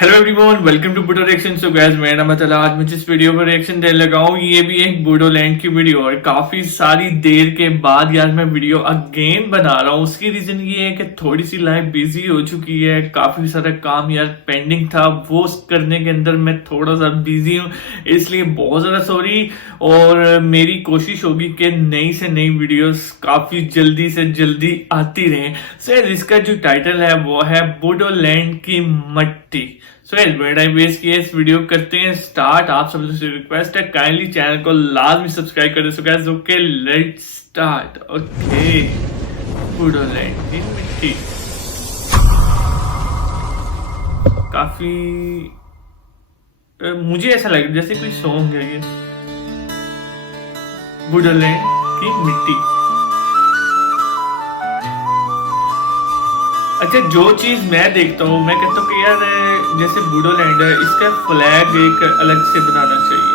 Hello everyone, welcome to Bodo reaction. So guys, मेरा नाम है तला। आज मैं जिस वीडियो पर रिएक्शन देने लगा हूँ ये भी एक बूडोलैंड की वीडियो और काफी सारी देर के बाद यार मैं वीडियो अगेन बना रहा हूँ। उसकी रीजन ये है कि थोड़ी सी लाइफ बिजी हो चुकी है, काफी सारा काम यार पेंडिंग था, वो करने के अंदर मैं थोड़ा सा बिजी हूँ, इसलिए बहुत ज्यादा सॉरी। और मेरी कोशिश होगी कि नई से नई वीडियोस काफी जल्दी से जल्दी आती रहे। सो इसका जो टाइटल है वो है बूडोलैंड की मट्टी। सो बिना टाइम वेस्ट किए इस वीडियो करते हैं स्टार्ट। आप सब से रिक्वेस्ट है काइंडली चैनल को लाजमी सब्सक्राइब कर दे। So guys okay let's start. Okay, Bodoland की मिट्टी काफी मुझे ऐसा लग जैसे कोई सॉन्ग है ये, बूडोलैंड की मिट्टी। अच्छा, जो चीज मैं देखता हूँ मैं कहता हूँ कि यार जैसे बूडोलैंड है इसका फ्लैग एक अलग से बनाना चाहिए,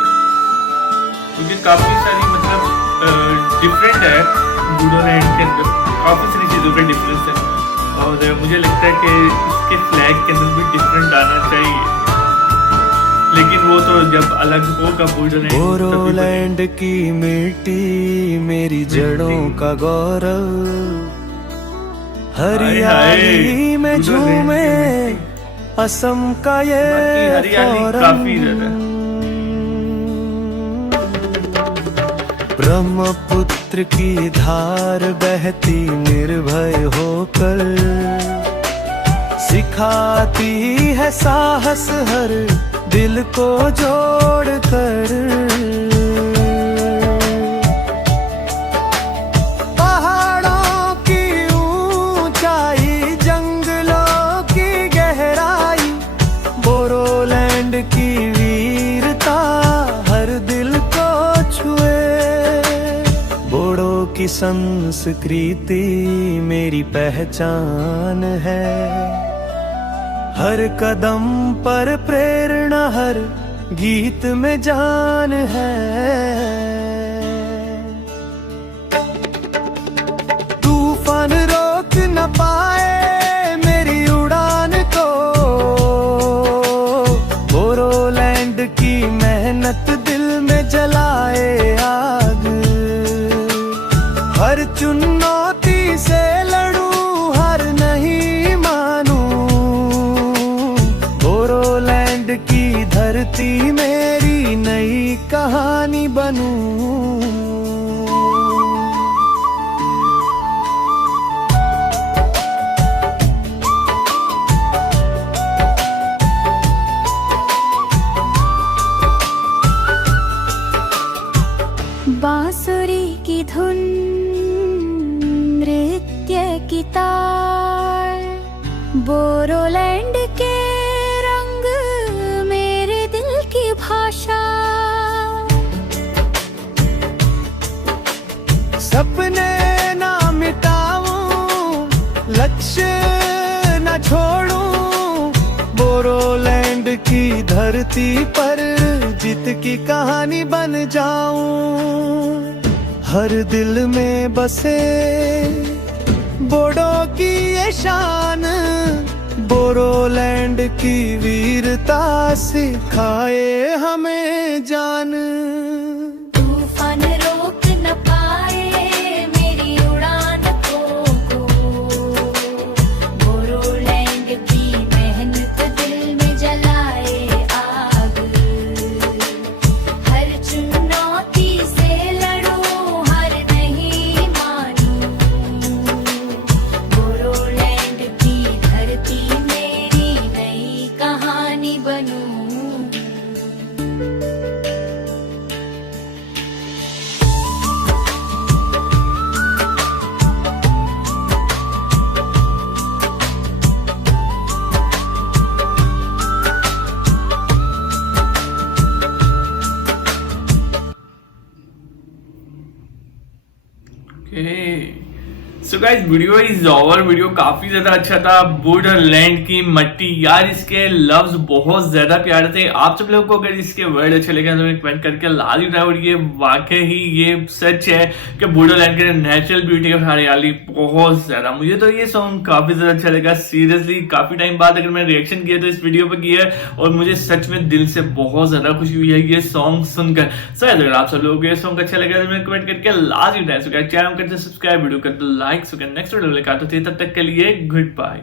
क्योंकि काफी सारी मतलब डिफरेंट है बूडोलैंड के अंदर, काफी सारी चीजों का डिफरेंस है और मुझे लगता है कि इसके फ्लैग के अंदर भी डिफरेंट आना चाहिए, लेकिन वो तो जब अलग होगा बूडोलैंड की मिट्टी मेरी जड़ों का गौरव, हरियाली में झूमे असम का ये काफी ज्यादा। ब्रह्मपुत्र की धार बहती निर्भय होकर, सिखाती है साहस हर दिल को जोड़ कर। की वीरता हर दिल को छुए, बोडो की संस्कृति मेरी पहचान है, हर कदम पर प्रेरणा हर गीत में जान है। तूफान रोक न पाए मेरी उड़ान को, बूडोलैंड की मेहनत दिल में जलाए आग, हर चुनौती से लड़ूं हार नहीं मानूं, बूडोलैंड की धरती मेरी नई कहानी बनूं। बांसुरी की धुन, नृत्य की तार, बूडोलैंड के रंग मेरे दिल की भाषा, सपने ना मिटाऊं, लक्ष्य न छोड़ूं, बूडोलैंड की धरती पर जीत की कहानी बन जाऊं, हर दिल में बसे बोडो की ये शान, बूडोलैंड की वीरता सिखाए हमें जान। तूफान रोक न पाए मेरी उड़ान को, बूडोलैंड की मेहनत दिल में जलाए आग, हर चुनौती से लड़ूं हार नहीं मानूं, बूडोलैंड की धरती मेरी नई कहानी बनूं। So guys video is over. Video काफी ज्यादा अच्छा था। बॉर्डरलैंड की मट्टी यार, इसके लफ्ज बहुत ज्यादा प्यारे थे। आप सब लोगों को अगर इसके वर्ड अच्छे लगे तो कमेंट करके लाजमी बताएं। और ये वाकई ही ये सच है कि बॉर्डरलैंड के नेचुरल ब्यूटी और हरियाली बहुत ज्यादा। मुझे तो ये सॉन्ग काफी ज्यादा अच्छा लगा। सीरियसली काफी टाइम बाद अगर मैंने रिएक्शन किया तो इस वीडियो पर किया है और मुझे सच में दिल से बहुत ज्यादा खुशी हुई है ये सॉन्ग सुनकर। सो अगर आप सब लोगों को ये सॉन्ग अच्छा लगा तो मैं कमेंट करके लाजमी बताएं। चैनल करते सब्सक्राइब, वीडियो करते लाइक। नेक्स्ट वीडियो लेकर आते थे, तब तक के लिए गुड बाय।